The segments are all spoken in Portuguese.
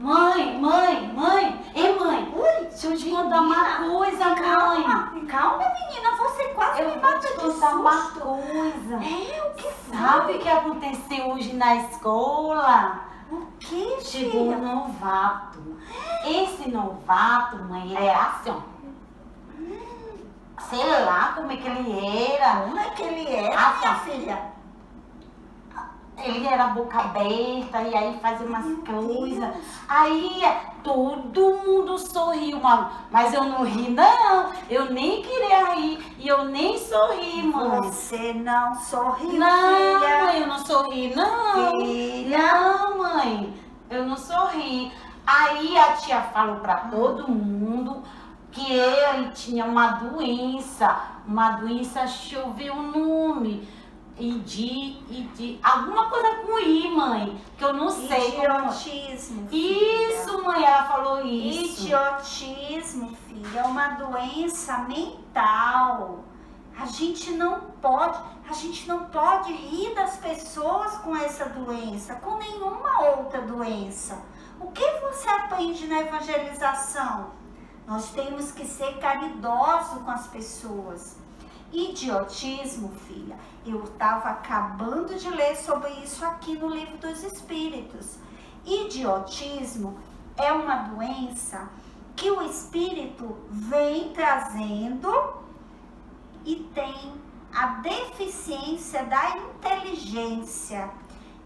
Mãe. Ei, mãe. Ui, Deixa eu te contar uma coisa, mãe. Calma, menina, você quase me Eu vou mata te de contar uma susto. coisa. O que Sabe o que aconteceu hoje na escola? O que, Chegou filha? um novato. Esse novato, mãe, ele é assim, ó. Sei lá como é que ele era. Como é que ele era, Ah, minha tá. filha? Ele era boca aberta e aí fazia umas Meu coisas. Deus. Aí todo mundo sorriu, mas eu não ri, não. Eu nem queria rir e eu nem sorri, mãe. Você não sorriu, Não, filha. mãe, eu não sorri, não. Filha. Não, mãe, eu não sorri. Aí a tia falou pra todo mundo que ele tinha uma doença, deixa eu ver o nome. E de alguma coisa com I, mãe, que eu não sei. Idiotismo, filha. Isso, mãe, ela falou isso. Idiotismo, filha, é uma doença mental. A gente não pode rir das pessoas com essa doença, com nenhuma outra doença. O que você aprende na evangelização? Nós temos que ser caridosos com as pessoas. Idiotismo, filha, eu estava acabando de ler sobre isso aqui no Livro dos Espíritos. Idiotismo é uma doença que o espírito vem trazendo e tem a deficiência da inteligência.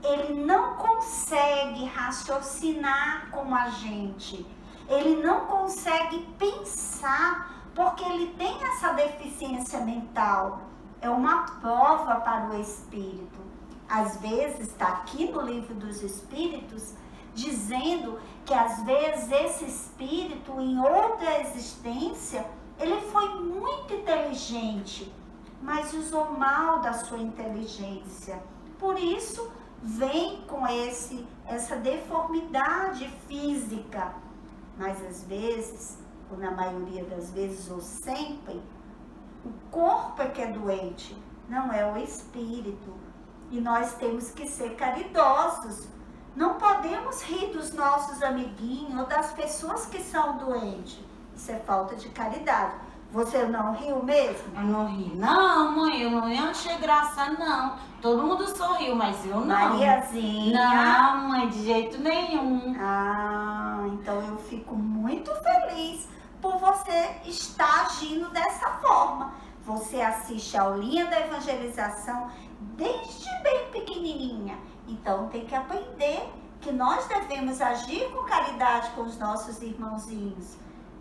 Ele não consegue raciocinar como a gente. Ele não consegue pensar porque ele tem essa deficiência mental. É uma prova para o espírito. Às vezes, está aqui no Livro dos Espíritos, dizendo que às vezes esse espírito, em outra existência, ele foi muito inteligente, mas usou mal da sua inteligência. Por isso, vem com essa deformidade física. Mas às vezes, ou na maioria das vezes, ou sempre, o corpo é que é doente, não é o espírito. E nós temos que ser caridosos. Não podemos rir dos nossos amiguinhos ou das pessoas que são doentes. Isso é falta de caridade. Você não riu mesmo? Eu não ri, não, mãe, eu não achei graça, não. Todo mundo sorriu, mas eu não. Mariazinha. Não, mãe, de jeito nenhum. Ah, então eu fico muito feliz por você estar agindo dessa forma. Você assiste a aulinha da evangelização desde bem pequenininha. Então tem que aprender que nós devemos agir com caridade com os nossos irmãozinhos.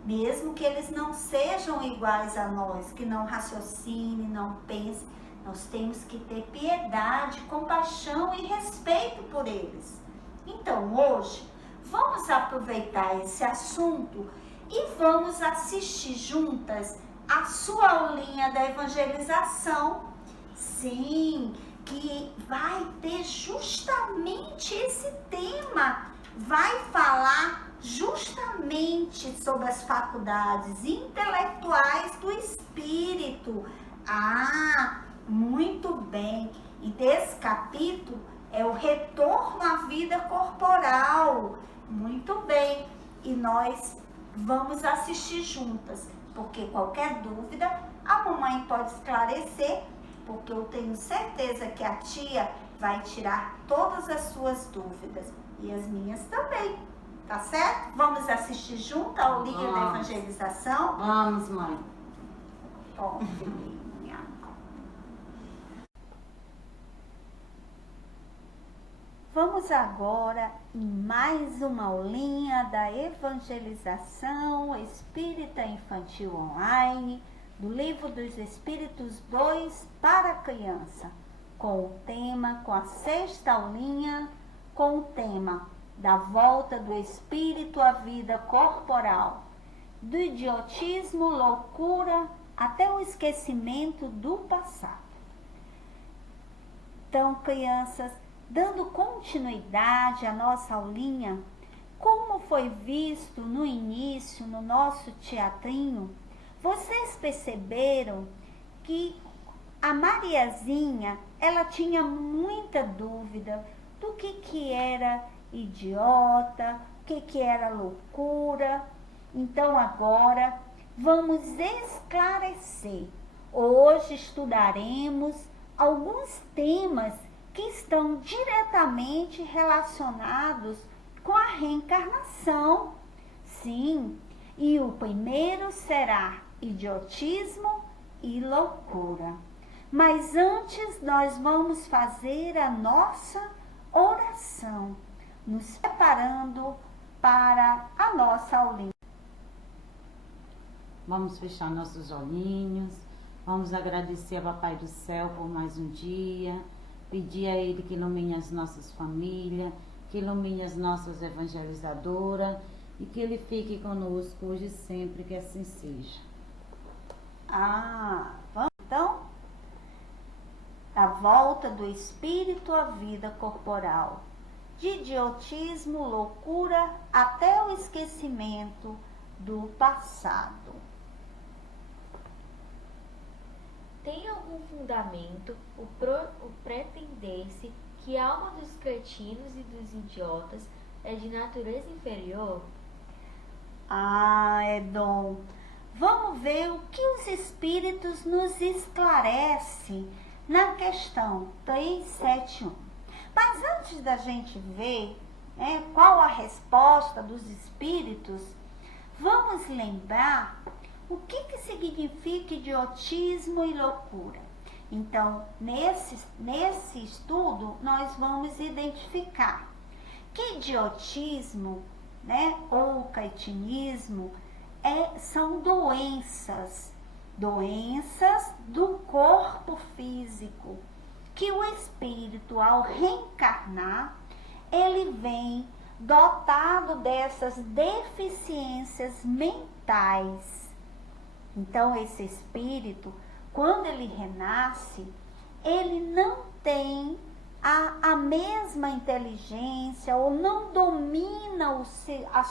Mesmo que eles não sejam iguais a nós, que não raciocinem, não pensem, nós temos que ter piedade, compaixão e respeito por eles. Então hoje, vamos aproveitar esse assunto e vamos assistir juntas a sua aulinha da evangelização. Sim, que vai ter justamente esse tema, vai falar justamente sobre as faculdades intelectuais do espírito. Ah, muito bem. E desse capítulo é o retorno à vida corporal. Muito bem. E nós vamos assistir juntas, porque qualquer dúvida a mamãe pode esclarecer, porque eu tenho certeza que a tia vai tirar todas as suas dúvidas e as minhas também. Tá certo? Vamos assistir junto a aulinha da evangelização? Vamos, mãe. Ó, filhinha. Vamos agora em mais uma aulinha da evangelização espírita infantil online, do Livro dos Espíritos 2 para criança, com a sexta aulinha, com o tema da volta do espírito à vida corporal, do idiotismo, loucura, até o esquecimento do passado. Então, crianças, dando continuidade à nossa aulinha, como foi visto no início, no nosso teatrinho, vocês perceberam que a Mariazinha, ela tinha muita dúvida do que era idiota, que era loucura. Então agora vamos esclarecer. Hoje estudaremos alguns temas que estão diretamente relacionados com a reencarnação. Sim, e o primeiro será idiotismo e loucura. Mas antes nós vamos fazer a nossa oração, nos preparando para a nossa aulinha. Vamos fechar nossos olhinhos, vamos agradecer ao Papai do Céu por mais um dia, pedir a Ele que ilumine as nossas famílias, que ilumine as nossas evangelizadoras e que Ele fique conosco hoje e sempre, que assim seja. Vamos então? A volta do espírito à vida corporal, de idiotismo, loucura, até o esquecimento do passado. Tem algum fundamento o pretender-se que a alma dos cretinos e dos idiotas é de natureza inferior? Edom, vamos ver o que os espíritos nos esclarecem na questão 371. Mas antes da gente ver qual a resposta dos espíritos, vamos lembrar o que significa idiotismo e loucura. Então, nesse estudo, nós vamos identificar que idiotismo, ou cretinismo, são doenças do corpo físico, que o espírito, ao reencarnar, ele vem dotado dessas deficiências mentais. Então, esse espírito, quando ele renasce, ele não tem a mesma inteligência ou não domina a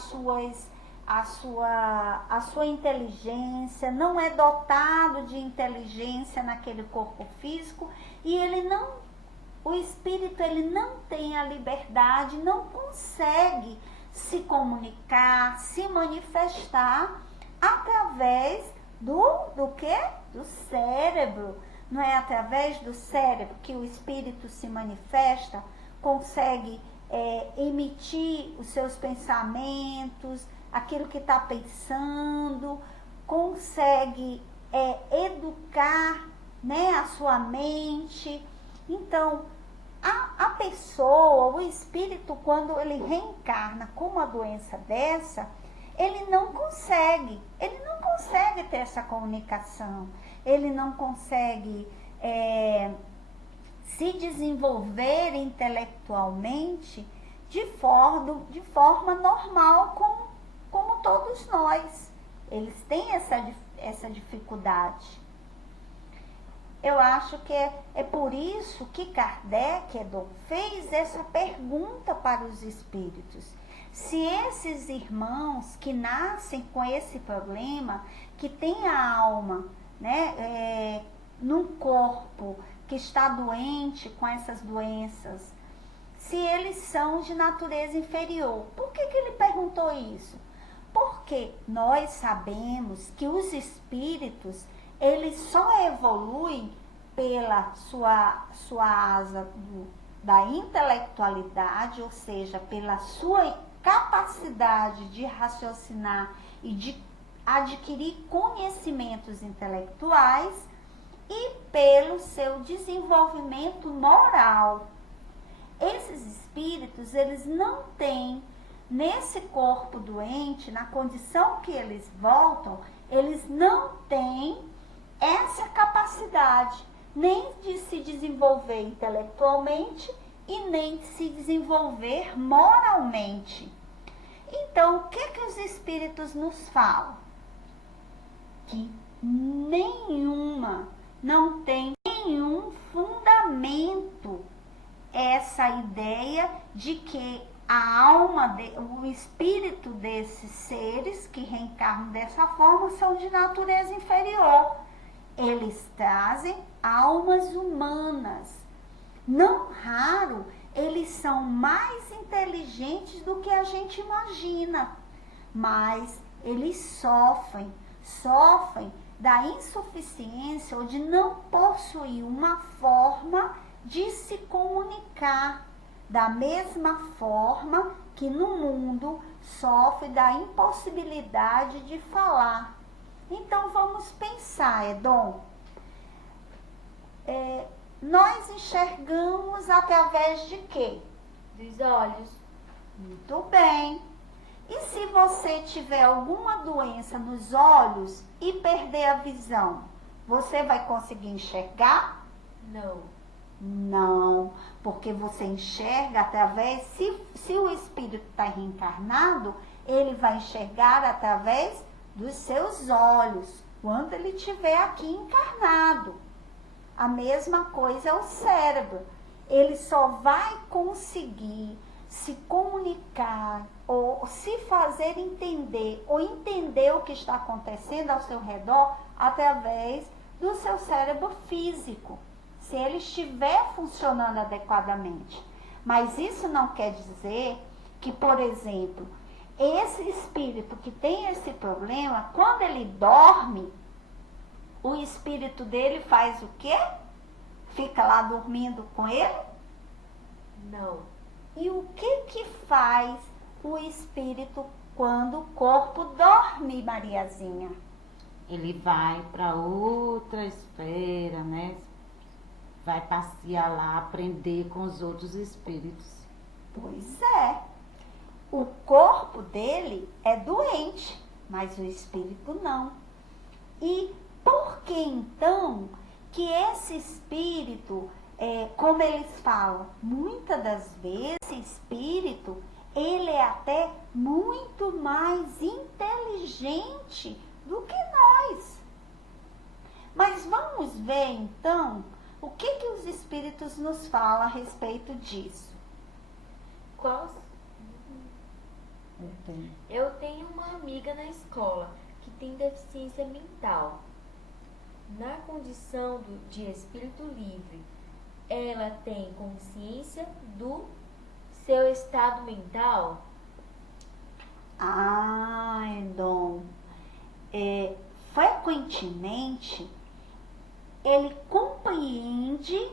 sua inteligência, não é dotado de inteligência naquele corpo físico e o espírito ele não tem a liberdade, não consegue se comunicar, se manifestar através do quê? Do cérebro. Não é através do cérebro que o espírito se manifesta, consegue emitir os seus pensamentos, aquilo que está pensando, consegue educar a sua mente. Então, a pessoa, o espírito, quando ele reencarna com uma doença dessa, ele não consegue ter essa comunicação, ele não consegue se desenvolver intelectualmente de forma normal, como todos nós. Eles têm essa dificuldade. Eu acho que é por isso que Kardec fez essa pergunta para os espíritos. Se esses irmãos que nascem com esse problema, que tem a alma num corpo que está doente com essas doenças, se eles são de natureza inferior. Por que ele perguntou isso? Porque nós sabemos que os espíritos, eles só evoluem pela sua asa da intelectualidade, ou seja, pela sua capacidade de raciocinar e de adquirir conhecimentos intelectuais e pelo seu desenvolvimento moral. Esses espíritos, eles não têm, nesse corpo doente, na condição que eles voltam, eles não têm essa capacidade nem de se desenvolver intelectualmente e nem de se desenvolver moralmente. Então, o que os espíritos nos falam? Que não tem nenhum fundamento essa ideia de que a alma, o espírito desses seres que reencarnam dessa forma são de natureza inferior. Eles trazem almas humanas. Não raro, eles são mais inteligentes do que a gente imagina, mas eles sofrem da insuficiência ou de não possuir uma forma de se comunicar, da mesma forma que no mundo sofre da impossibilidade de falar. Então vamos pensar, Edom. Nós enxergamos através de quê? Dos olhos. Muito bem. E se você tiver alguma doença nos olhos e perder a visão, você vai conseguir enxergar? Não. Não, porque você enxerga através, se o espírito está reencarnado, ele vai enxergar através dos seus olhos, quando ele estiver aqui encarnado. A mesma coisa é o cérebro. Ele só vai conseguir se comunicar ou se fazer entender ou entender o que está acontecendo ao seu redor através do seu cérebro físico, se ele estiver funcionando adequadamente. Mas isso não quer dizer que, por exemplo, esse espírito que tem esse problema, quando ele dorme, o espírito dele faz o quê? Fica lá dormindo com ele? Não. E o que faz o espírito quando o corpo dorme, Mariazinha? Ele vai para outra esfera, né? Vai passear lá, aprender com os outros espíritos. Pois é. O corpo dele é doente, mas o espírito não. E por que então que esse espírito, como eles falam, muitas das vezes esse espírito, ele é até muito mais inteligente do que nós. Mas vamos ver então o que os espíritos nos falam a respeito disso. Eu tenho uma amiga na escola que tem deficiência mental. Na condição de espírito livre, ela tem consciência do seu estado mental? Edom, frequentemente ele compreende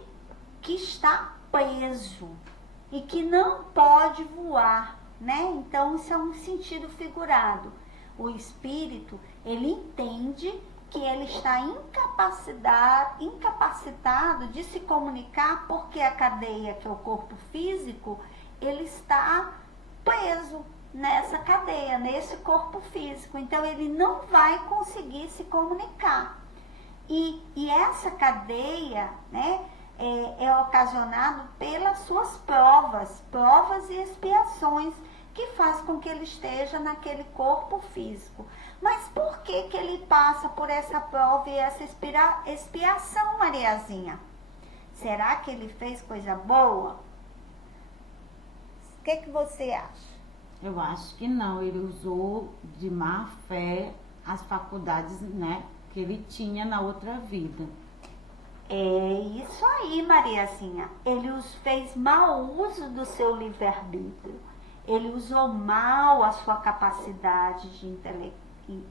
que está preso e que não pode voar, né? Então isso é um sentido figurado. O espírito, ele entende que ele está incapacitado de se comunicar porque a cadeia, que é o corpo físico, ele está preso nessa cadeia, nesse corpo físico. Então ele não vai conseguir se comunicar. E essa cadeia, né, é ocasionado pelas suas provas e expiações, que faz com que ele esteja naquele corpo físico. Mas por que ele passa por essa prova e essa expiação, Mariazinha? Será que ele fez coisa boa? O que você acha? Eu acho que não, ele usou de má fé as faculdades, né, que ele tinha na outra vida. É isso aí, Mariazinha. Ele fez mau uso do seu livre-arbítrio. Ele usou mal a sua capacidade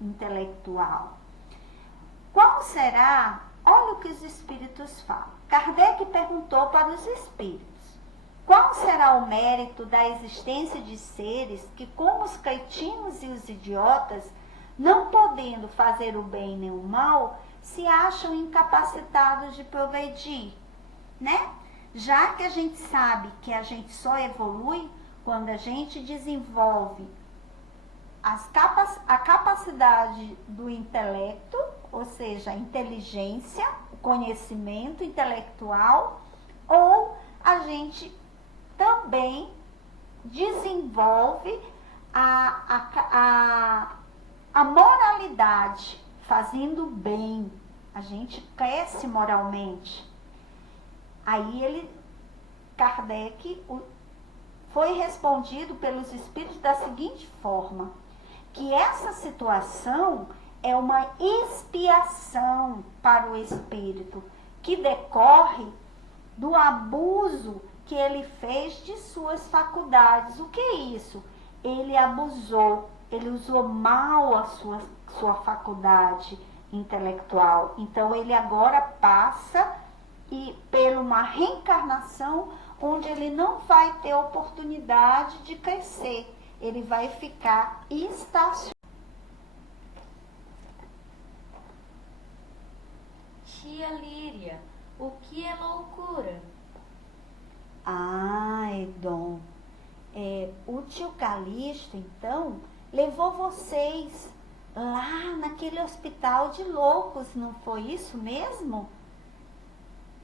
intelectual. Qual será? Olha o que os espíritos falam. Kardec perguntou para os espíritos: qual será o mérito da existência de seres que, como os cretinos e os idiotas, não podendo fazer o bem nem o mal, se acham incapacitados de progredir, né? Já que a gente sabe que a gente só evolui quando a gente desenvolve a capacidade do intelecto, ou seja, a inteligência, o conhecimento intelectual, ou a gente também desenvolve a moralidade, fazendo bem, a gente cresce moralmente. Aí Kardec foi respondido pelos espíritos da seguinte forma: que essa situação é uma expiação para o espírito, que decorre do abuso que ele fez de suas faculdades. O que é isso? Ele abusou, ele usou mal a sua faculdade intelectual. Então ele agora passa por uma reencarnação onde ele não vai ter oportunidade de crescer. Ele vai ficar estacionado. Tia Líria, o que é loucura? Ah, Edom, o tio Calixto, então, levou vocês lá naquele hospital de loucos, não foi isso mesmo?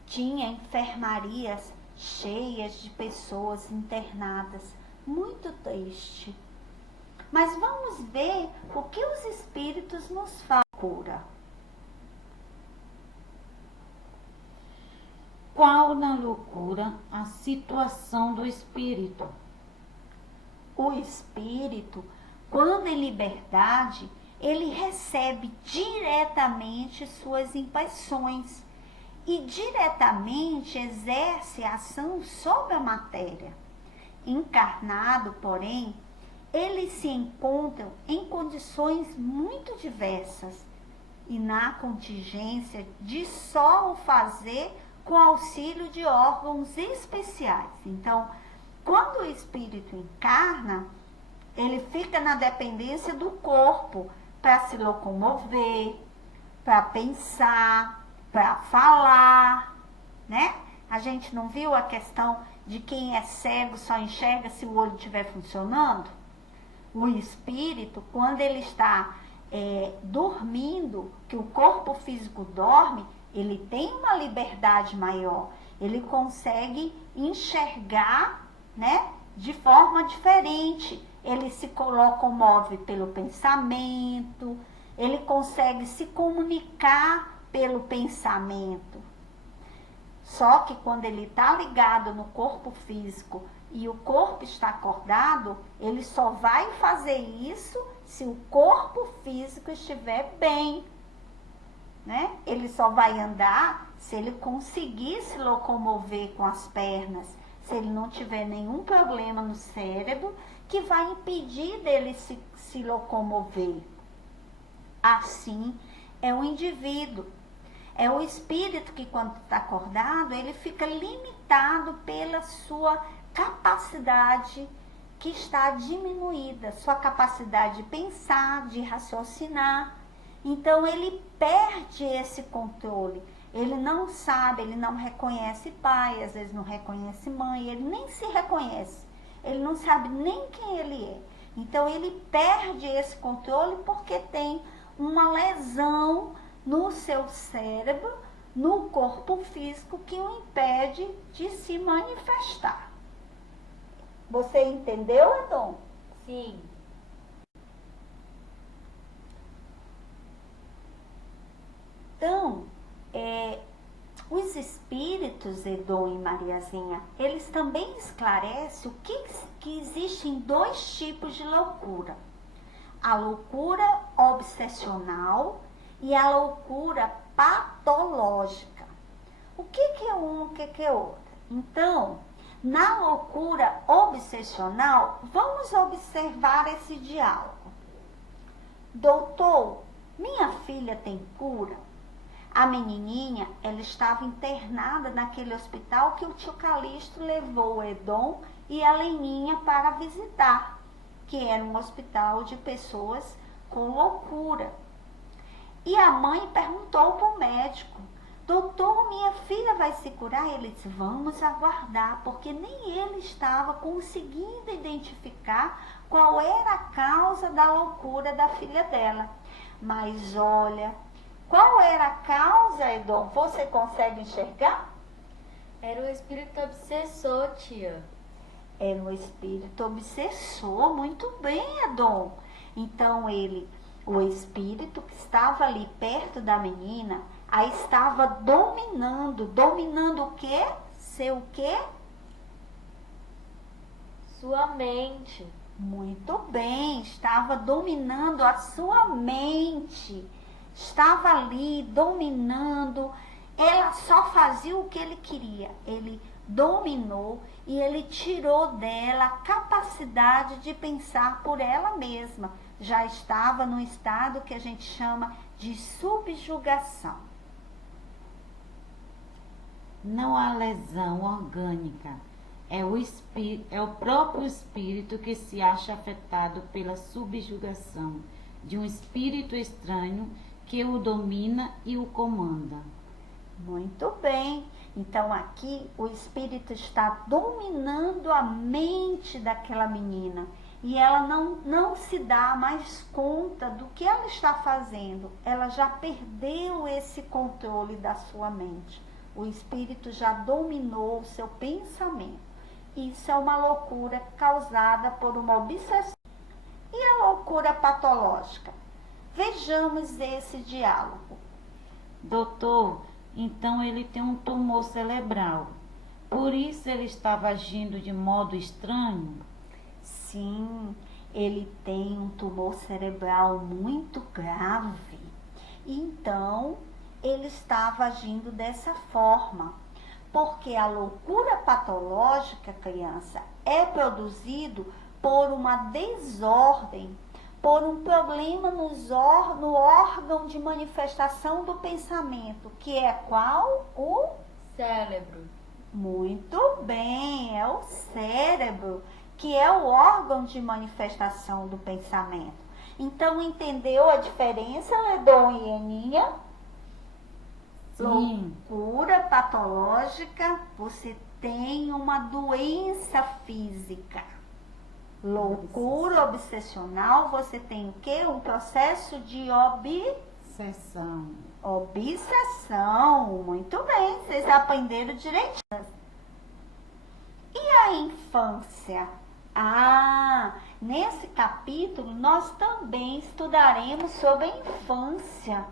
Tinha enfermarias cheias de pessoas internadas, muito triste. Mas vamos ver o que os espíritos nos falam. Qual na loucura a situação do espírito? O espírito, quando em liberdade, ele recebe diretamente suas impressões e diretamente exerce ação sobre a matéria. Encarnado, porém, eles se encontram em condições muito diversas e na contingência de só o fazer com auxílio de órgãos especiais. Então, quando o espírito encarna, ele fica na dependência do corpo para se locomover, para pensar, para falar, né? A gente não viu a questão de quem é cego só enxerga se o olho estiver funcionando? O espírito, quando ele está dormindo, que o corpo físico dorme, ele tem uma liberdade maior, ele consegue enxergar, né, de forma diferente. Ele se locomove pelo pensamento, ele consegue se comunicar pelo pensamento. Só que quando ele está ligado no corpo físico e o corpo está acordado, ele só vai fazer isso se o corpo físico estiver bem, né? Ele só vai andar se ele conseguir se locomover com as pernas, se ele não tiver nenhum problema no cérebro que vai impedir dele se locomover. Assim é o indivíduo. É o espírito que, quando está acordado, ele fica limitado pela sua capacidade que está diminuída, sua capacidade de pensar, de raciocinar. Então, ele perde esse controle. Ele não sabe, ele não reconhece pai, às vezes não reconhece mãe, ele nem se reconhece. Ele não sabe nem quem ele é. Então, ele perde esse controle porque tem uma lesão no seu cérebro, no corpo físico, que o impede de se manifestar. Você entendeu, Edom? Sim. Então, os espíritos, Edom e Mariazinha, eles também esclarecem o que existem dois tipos de loucura. A loucura obsessional e a loucura patológica. O que é uma, o que é outra? Então, na loucura obsessional, vamos observar esse diálogo. Doutor, minha filha tem cura? A menininha, ela estava internada naquele hospital que o tio Calixto levou o Edom e a Leninha para visitar, que era um hospital de pessoas com loucura. E a mãe perguntou para o médico: doutor, minha filha vai se curar? Ele disse: vamos aguardar, porque nem ele estava conseguindo identificar qual era a causa da loucura da filha dela. Mas olha, qual era a causa, Edom? Você consegue enxergar? Era o espírito obsessor, tia. Era um espírito obsessor, muito bem, Edom. Então o espírito que estava ali perto da menina, a estava dominando. Dominando o quê? Seu quê? Sua mente. Muito bem, estava dominando a sua mente. Estava ali dominando. Ela só fazia o que ele queria. Ele dominou e ele tirou dela a capacidade de pensar por ela mesma. Já estava no estado que a gente chama de subjugação. Não há lesão orgânica. É o próprio espírito que se acha afetado pela subjugação de um espírito estranho que o domina e o comanda. Muito bem. Então aqui o espírito está dominando a mente daquela menina. E ela não se dá mais conta do que ela está fazendo. Ela já perdeu esse controle da sua mente. O espírito já dominou o seu pensamento. Isso é uma loucura causada por uma obsessão. E a loucura patológica? Vejamos esse diálogo. Doutor, então ele tem um tumor cerebral. Por isso ele estava agindo de modo estranho? Sim, ele tem um tumor cerebral muito grave. Então, ele estava agindo dessa forma. Porque a loucura patológica, criança, é produzido por uma desordem, por um problema no órgão de manifestação do pensamento, que é qual? O Cérebro. Muito bem, é o cérebro, que é o órgão de manifestação do pensamento. Então, entendeu a diferença, Ledon e Eninha? Sim. Loucura patológica, você tem uma doença física. Loucura obsessional, você tem o quê? Um processo de obsessão. Muito bem, vocês aprenderam direitinho. E a infância? Nesse capítulo nós também estudaremos sobre a infância.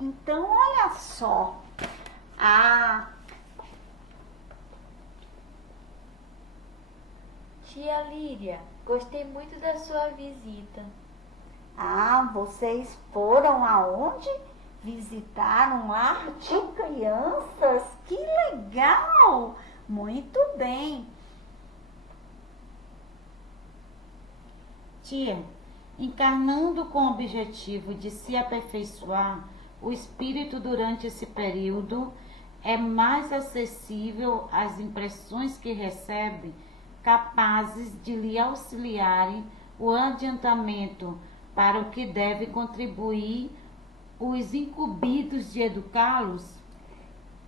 Então, olha só. Tia Líria, gostei muito da sua visita. Vocês foram aonde? Visitar um lar de crianças? Que legal! Muito bem. Tia, encarnando com o objetivo de se aperfeiçoar, o espírito durante esse período é mais acessível às impressões que recebe, capazes de lhe auxiliarem o adiantamento para o que deve contribuir os incumbidos de educá-los?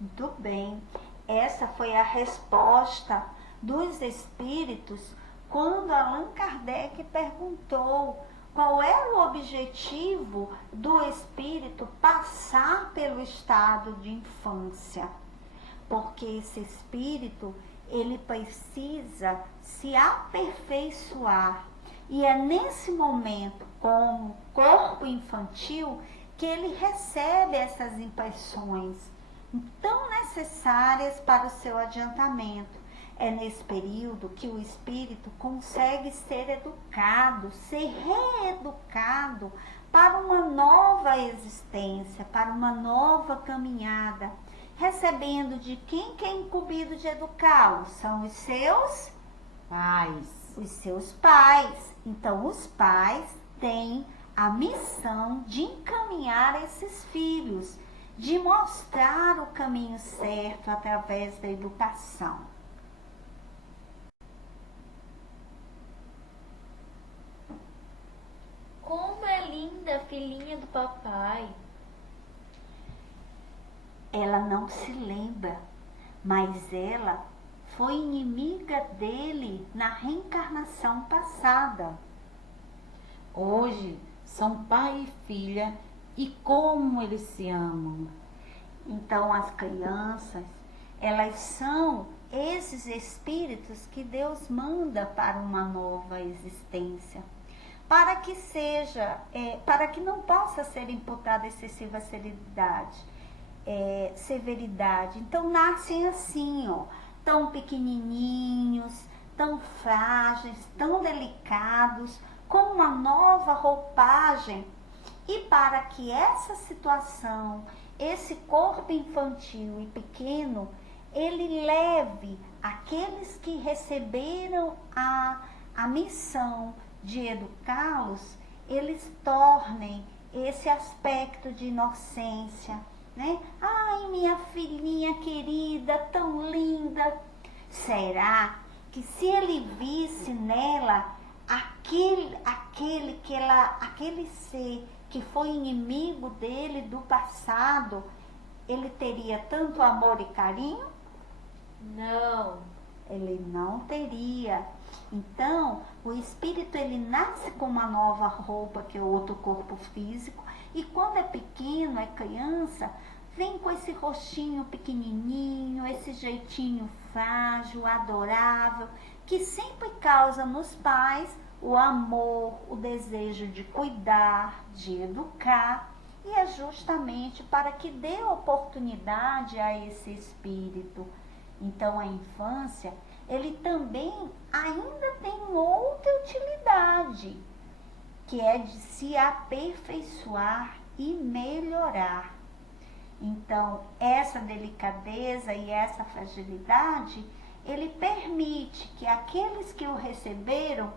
Muito bem. Essa foi a resposta dos espíritos quando Allan Kardec perguntou qual era o objetivo do espírito passar pelo estado de infância. Porque esse espírito, ele precisa se aperfeiçoar. E é nesse momento, com o corpo infantil, que ele recebe essas impressões tão necessárias para o seu adiantamento. É nesse período que o espírito consegue ser educado, ser reeducado para uma nova existência, para uma nova caminhada, recebendo de quem que é incumbido de educá-lo? São os seus pais. Os seus pais. Então, os pais têm a missão de encaminhar esses filhos, de mostrar o caminho certo através da educação. Como é linda a filhinha do papai. Ela não se lembra, mas ela foi inimiga dele na reencarnação passada. Hoje são pai e filha e como eles se amam. Então as crianças, elas são esses espíritos que Deus manda para uma nova existência. Para que para que não possa ser imputada excessiva severidade. Então nascem assim, tão pequenininhos, tão frágeis, tão delicados, com uma nova roupagem. E para que essa situação, esse corpo infantil e pequeno, ele leve aqueles que receberam a missão de educá-los, eles tornem esse aspecto de inocência, né? Ai, minha filhinha querida, tão linda. Será que se ele visse nela aquele ser que foi inimigo dele do passado, ele teria tanto amor e carinho? Não. Ele não teria. Então, o espírito ele nasce com uma nova roupa, que é outro corpo físico, e quando é pequeno, é criança, vem com esse rostinho pequenininho, esse jeitinho frágil, adorável, que sempre causa nos pais o amor, o desejo de cuidar, de educar, e é justamente para que dê oportunidade a esse espírito. Então, a infância, ele também ainda tem outra utilidade, que é de se aperfeiçoar e melhorar. Então, essa delicadeza e essa fragilidade, ele permite que aqueles que o receberam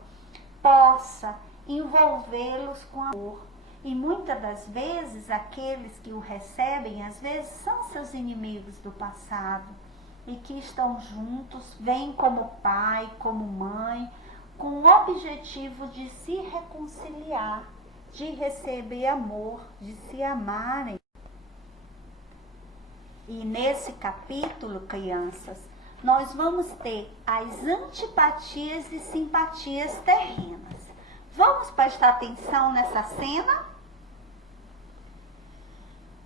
possa envolvê-los com amor. E muitas das vezes, aqueles que o recebem, às vezes, são seus inimigos do passado, e que estão juntos, vêm como pai, como mãe, com o objetivo de se reconciliar, de receber amor, de se amarem. E nesse capítulo, crianças, nós vamos ter as antipatias e simpatias terrenas. Vamos prestar atenção nessa cena?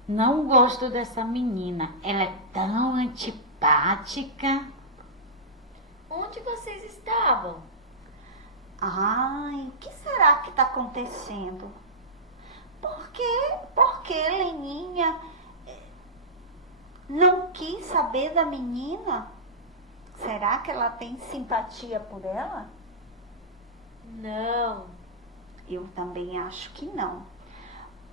Não gosto dessa menina. Ela é tão antipática. Onde vocês estavam? Ai, o que será que está acontecendo? Por que Leninha não quis saber da menina? Será que ela tem simpatia por ela? Não. Eu também acho que não.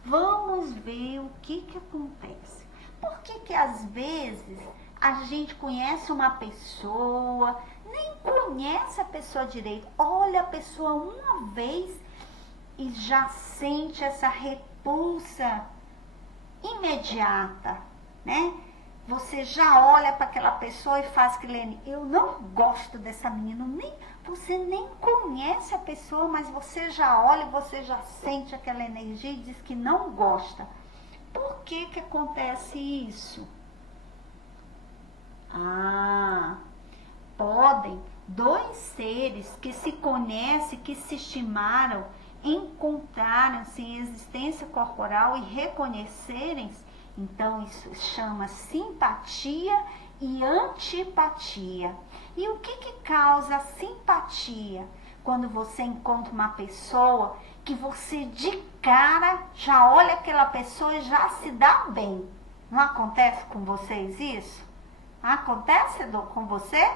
Vamos ver o que acontece. Por que às vezes a gente conhece uma pessoa, nem conhece a pessoa direito, olha a pessoa uma vez e já sente essa repulsa imediata, né? Você já olha para aquela pessoa e faz que Lene, eu não gosto dessa menina, você nem conhece a pessoa, mas você já olha, você já sente aquela energia e diz que não gosta. Por que acontece isso? Podem dois seres que se conhecem, que se estimaram, encontraram-se em existência corporal e reconhecerem-se. Então, isso chama simpatia e antipatia. E o que causa simpatia? Quando você encontra uma pessoa que você de cara já olha aquela pessoa e já se dá bem. Não acontece com vocês isso? Acontece com você?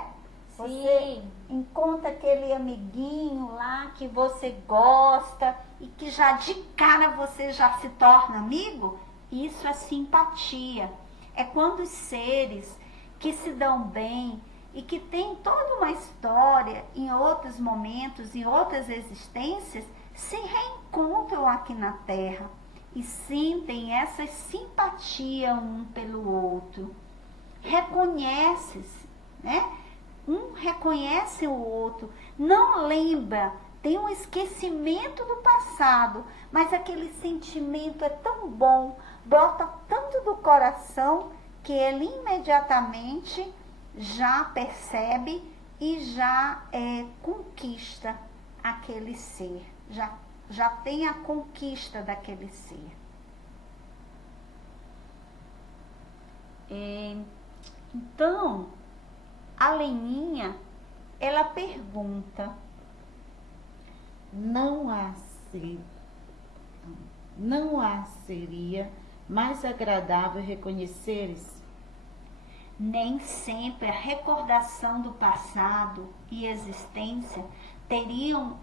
Sim. Você encontra aquele amiguinho lá que você gosta e que já de cara você já se torna amigo? Isso é simpatia. É quando os seres que se dão bem e que têm toda uma história em outros momentos, em outras existências, se reencontram aqui na Terra e sentem essa simpatia um pelo outro. Reconhece-se, né? Um reconhece o outro, não lembra, tem um esquecimento do passado, mas aquele sentimento é tão bom, brota tanto do coração que ele imediatamente já percebe e já conquista aquele ser, já tem a conquista daquele ser. Então, a Leninha, ela pergunta: Não seria mais agradável reconheceres? Nem sempre a recordação do passado e existência teriam,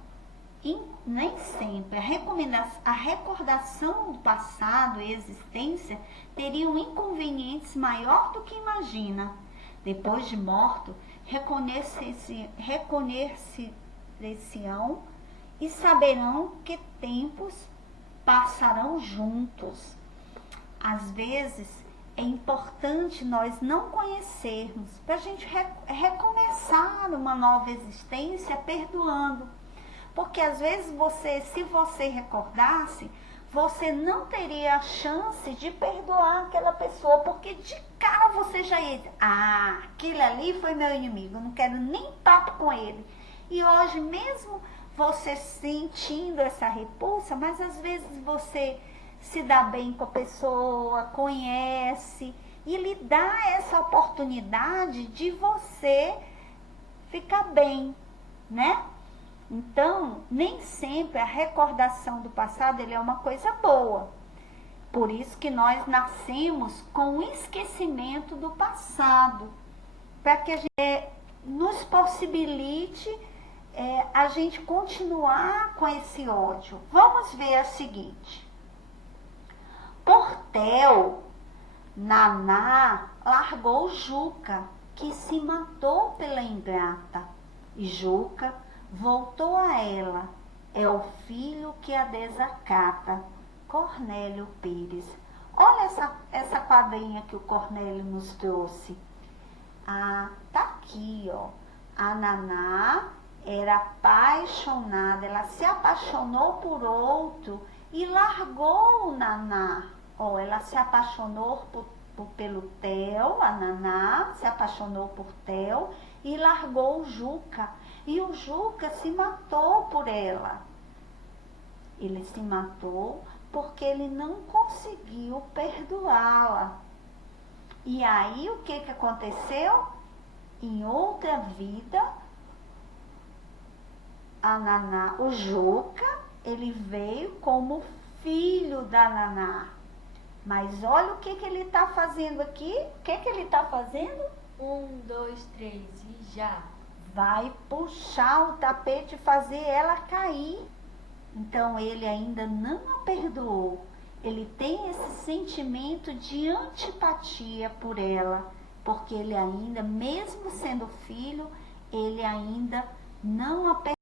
nem sempre a recordação do passado e existência teriam inconvenientes maior do que imagina. Depois de morto, reconhecer-se-ão e saberão que tempos passarão juntos. Às vezes é importante nós não conhecermos, para a gente recomeçar uma nova existência perdoando. Porque às vezes se você recordasse, você não teria a chance de perdoar aquela pessoa, porque de cara você já ia dizer, aquele ali foi meu inimigo, eu não quero nem papo com ele. E hoje mesmo você sentindo essa repulsa, mas às vezes você se dá bem com a pessoa, conhece, e lhe dá essa oportunidade de você ficar bem, né? Então, nem sempre a recordação do passado ele é uma coisa boa. Por isso que nós nascemos com o esquecimento do passado, para que a gente nos possibilite a gente continuar com esse ódio. Vamos ver o seguinte. Portel, Naná largou Juca, que se matou pela ingrata, e Juca voltou a ela, é o filho que a desacata. Cornélio Pires. Olha essa quadrinha que o Cornélio nos trouxe. Tá aqui, ó. A Naná era apaixonada, ela se apaixonou por outro e largou o Naná. Ó, ela se apaixonou pelo Theo, a Naná se apaixonou por Theo e largou o Juca. E o Juca se matou por ela. Ele se matou porque ele não conseguiu perdoá-la. E aí o que aconteceu? Em outra vida, a Naná, o Juca, ele veio como filho da Naná. Mas olha o que ele está fazendo aqui. O que ele está fazendo? 1, 2, 3 e já. Vai puxar o tapete e fazer ela cair. Então ele ainda não a perdoou. Ele tem esse sentimento de antipatia por ela, porque ele ainda, mesmo sendo filho, ele ainda não a perdoou.